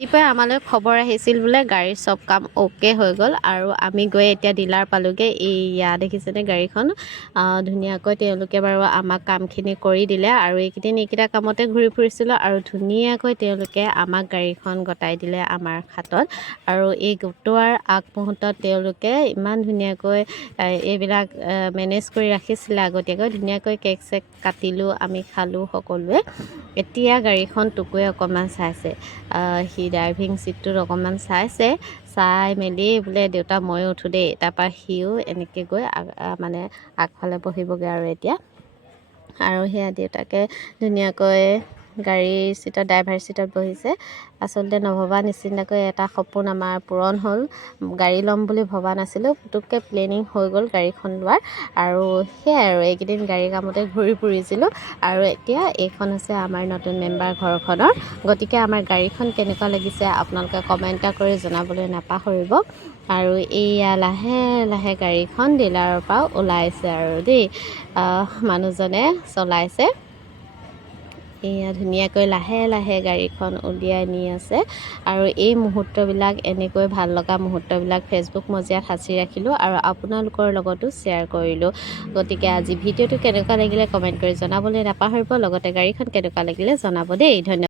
ৰাতিপুৱাই আমালৈ খবৰ আহিছিল বোলে গাড়ীৰ চব কাম অ'কে হৈ গ'ল আৰু আমি গৈ এতিয়া ডিলাৰ পালোঁগৈ। এইয়া দেখিছেনে গাড়ীখন ধুনীয়াকৈ তেওঁলোকে বাৰু আমাক কামখিনি কৰি দিলে আৰু এইকেইটা কামতে ঘূৰি ফুৰিছিলোঁ আৰু ধুনীয়াকৈ তেওঁলোকে আমাক গাড়ীখন গতাই দিলে আমাৰ হাতত। আৰু এই গটোৱাৰ আগমুহূৰ্তত তেওঁলোকে ইমান ধুনীয়াকৈ এইবিলাক মেনেজ কৰি ৰাখিছিলে আগতীয়াকৈ। ধুনীয়াকৈ কেক চেক কাটিলোঁ, আমি খালোঁ সকলোৱে। এতিয়া গাড়ীখন টুকুৱে অকণমান চাইছে, সি ড্ৰাইভিং ছিটটোত অকণমান চাই মেলি বোলে দেউতা ময়ো উঠোঁ দেই। তাৰপৰা সিও এনেকৈ গৈ মানে আগফালে বহিবগৈ আৰু এতিয়া। আৰু সেয়া দেউতাকে ধুনীয়াকৈ গাড়ীৰ ছিটত ড্ৰাইভাৰ ছিটত বহিছে। আচলতে নভবা নিচিনাকৈ এটা সপোন আমাৰ পূৰণ হ'ল। গাড়ী ল'ম বুলি ভবা নাছিলোঁ, পুতুককৈ প্লেনিং হৈ গ'ল গাড়ীখন লোৱাৰ। আৰু সেয়াই আৰু এইকেইদিন গাড়ীৰ কামতে ঘূৰি ফুৰিছিলোঁ। আৰু এতিয়া এইখন হৈছে আমাৰ নতুন মেম্বাৰ ঘৰখনৰ। গতিকে আমাৰ গাড়ীখন কেনেকুৱা লাগিছে আপোনালোকে কমেণ্ট এটা কৰি জনাবলৈ নাপাহৰিব। আৰু এইয়া লাহে লাহে গাড়ীখন ডিলাৰৰ পৰা ওলাইছে আৰু দেই, মানুহজনে চলাইছে। এয়া ধুনীয়াকৈ লাহে লাহে গাড়ীখন উলিয়াই নি আছে। আৰু এই মুহূৰ্তবিলাক এনেকৈ ভাল লগা মুহূৰ্তবিলাক ফেচবুক মজিয়াত সাঁচি ৰাখিলোঁ আৰু আপোনালোকৰ লগতো শ্বেয়াৰ কৰিলোঁ। গতিকে আজি ভিডিঅ'টো কেনেকুৱা লাগিলে কমেণ্ট কৰি জনাবলৈ নাপাহৰিব। লগতে গাড়ীখন কেনেকুৱা লাগিলে জনাব দেই। ধন্যবাদ।